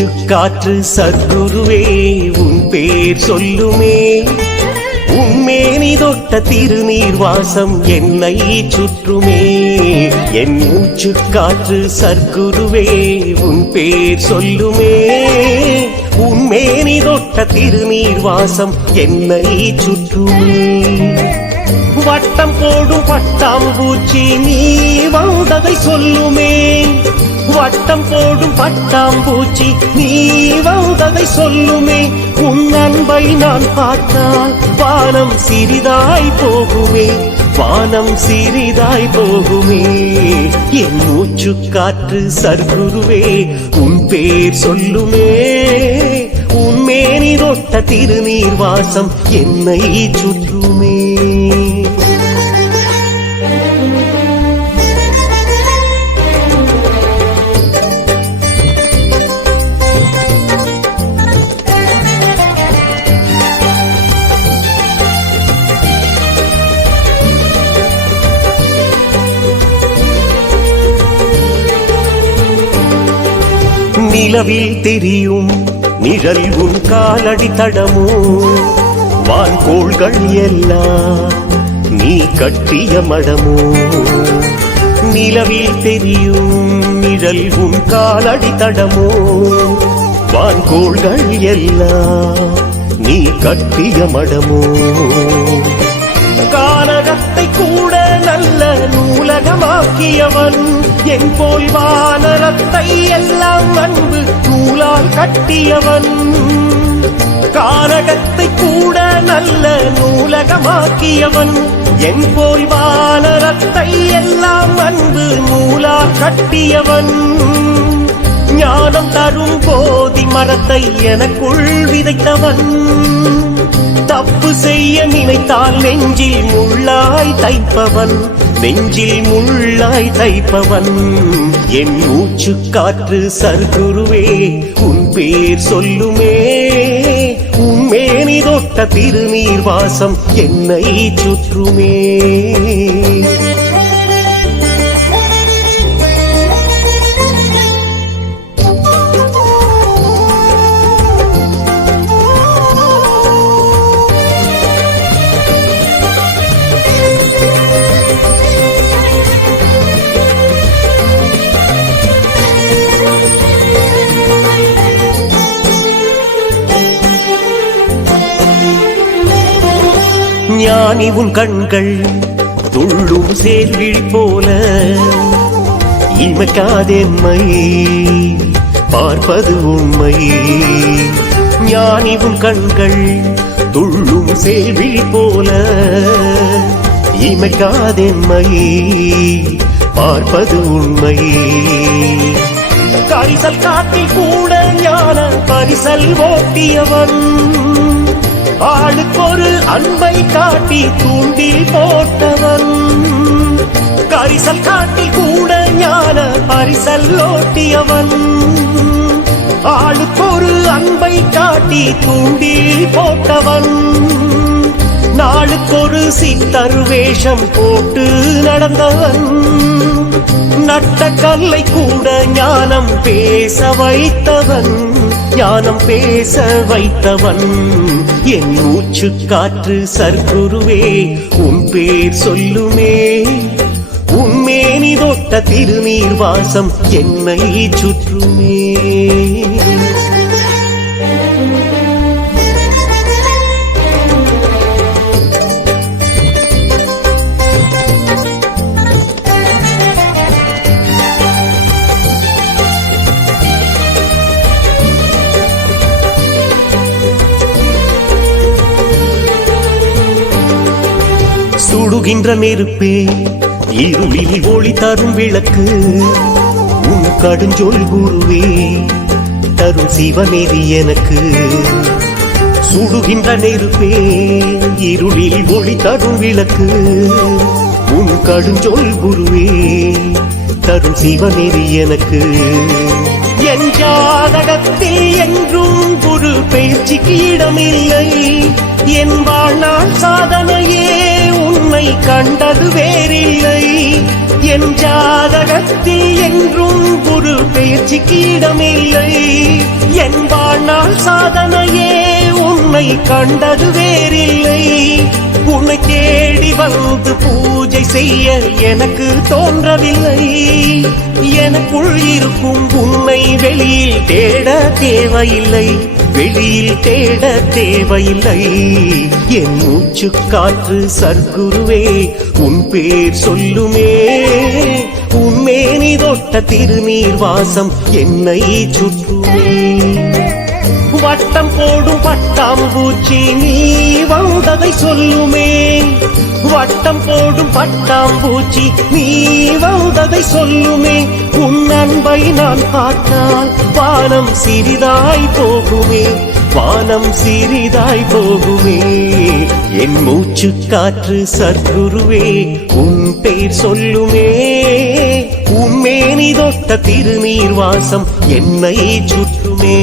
மூச்சு காற்று சத்குருவே உன் பேர் சொல்லுமே, உன்மேனி தொட்ட திருநீர் வாசம் என்னை சுற்றுமே. என் மூச்சு காற்று சத்குருவே உன் பேர் சொல்லுமே, உன்மேனி தொட்ட திருநீர் வாசம் என்னை சுற்றுமே. வட்டம் போடும் பட்டாம்பூச்சி நீ வந்ததை சொல்லுமே, வட்டம் போடும் பட்டாம்பூச்சி நீ வந்ததை சொல்லுமே. உன் அன்பை நான் பார்த்தால் வானம் சிறிதாய் போகுமே, வானம் சிறிதாய் போகுமே. என் மூச்சு காற்று சத்குருவே உன் பேர் சொல்லுமே, உன்மேனி தொட்ட திருநீர் வாசம் என்னை சுற்றுமே. நிலவில் தெரியும் நிழல் உன் காலடி தடமோ, வான்கோள்கள் எல்லாம் நீ கட்டிய மடமோ. நிலவில் தெரியும் நிழல் உன் காலடி தடமோ, வான்கோள்கள் எல்லாம் நீ கட்டிய மடமோ. கானகத்தை கூட நல்ல நூலகமாக்கியவன், என் போல் வானரத்தை எல்லாம் அன்பு நூலால் கட்டியவன். கானகத்தை கூட நல்ல நூலகமாக்கியவன், என் போல் வானரத்தை எல்லாம் அன்பு நூலால் கட்டியவன். ஞானம் தரும் போதி மரத்தை எனக்குள் விதைத்தவன், தப்பு செய்ய நினைத்தால் நெஞ்சில் முள்ளாய் தைப்பவன், நெஞ்சில் முள்ளாய் தைப்பவன். என் மூச்சு காற்று சத்குருவே உன் பேர் சொல்லுமே, உன்மேனி தொட்ட திருநீர் வாசம் என்னை சுற்றுமே. ஞானி உன் கண்கள் துள்ளும் சேர்விழி போல, இமைக்காதென்மை பார்ப்பது உண்மை. ஞானி உன் கண்கள் துள்ளும் சேர்விழி போல, இமைக்காதென்மை பார்ப்பது உண்மை. கரிசல் காட்டில் கூட ஞான பரிசல் ஓட்டியவன், ஆளுக்கொரு அன்பை காட்டி தூண்டில் போட்டவன். கரிசல் காட்டில் கூட ஞான பரிசல் ஓட்டியவன், ஆளுக்கொரு அன்பை காட்டி தூண்டில் போட்டவன். நாளுக்கொரு சித்தர் வேஷம் போட்டு நடந்தவன், நட்ட கல்லை கூட ஞானம் பேச வைத்தவன், ஞானம் பேச வைத்தவன். என் மூச்சு காற்று சத்குருவே உன் பேர் சொல்லுமே, உன்மேனி தொட்ட திருநீர் வாசம் என்னை சுற்றுமே. சுடுகின்ற நெருப்பே இருளில் ஒளி தரும் விளக்கு, உன் கடுஞ்சொல் குருவே தரும் சிவநெறி எனக்கு. சுடுகின்ற நெருப்பே இருளில் ஒளி தரும் விளக்கு, உன் கடுஞ்சொல் குருவே தரும் சிவநெறி எனக்கு. என் ஜாதகத்தில் என்றும் குரு பயிற்சிக்கு இடமில்லை, என் வாழ்நாள் சாதனையே உன் உன்னை கண்டது வேறில்லை. என் ஜாதகத்தில் என்றும் குரு பேச்சுக்கு இடமில்லை. என் வாழ்நாள் சாதனையே உன்னை கண்டது வேறில்லை. உன்னை தேடி வந்து பூஜை செய்ய எனக்கு தோன்றவில்லை. எனக்குள் இருக்கும் உன்னை வெளியில் தேட தேவையில்லை. வெளியில் தேட தேவையில்லை. என் மூச்சு காற்று சர்க்குருவே உன் பேர் சொல்லுமே. உன்மேனி தொட்ட திருநீர் வாசம் என்னை சுற்றுமே. வட்டம் போடும் பட்டாம்பூச்சி நீ வந்ததை சொல்லுமே. வட்டம் போடும் பட்டாம்பூச்சி நீ வந்ததை சொல்லுமே. உன் அன்பை நான் பார்த்தால் வானம் சிறிதாய் போகுமே. வானம் சிறிதாய் போகுமே. என் மூச்சு காற்று சர்க்குருவே உன் பேர் சொல்லுமே. உன்மேனி தொட்ட திருநீர் வாசம் என்னை சுற்றுமே.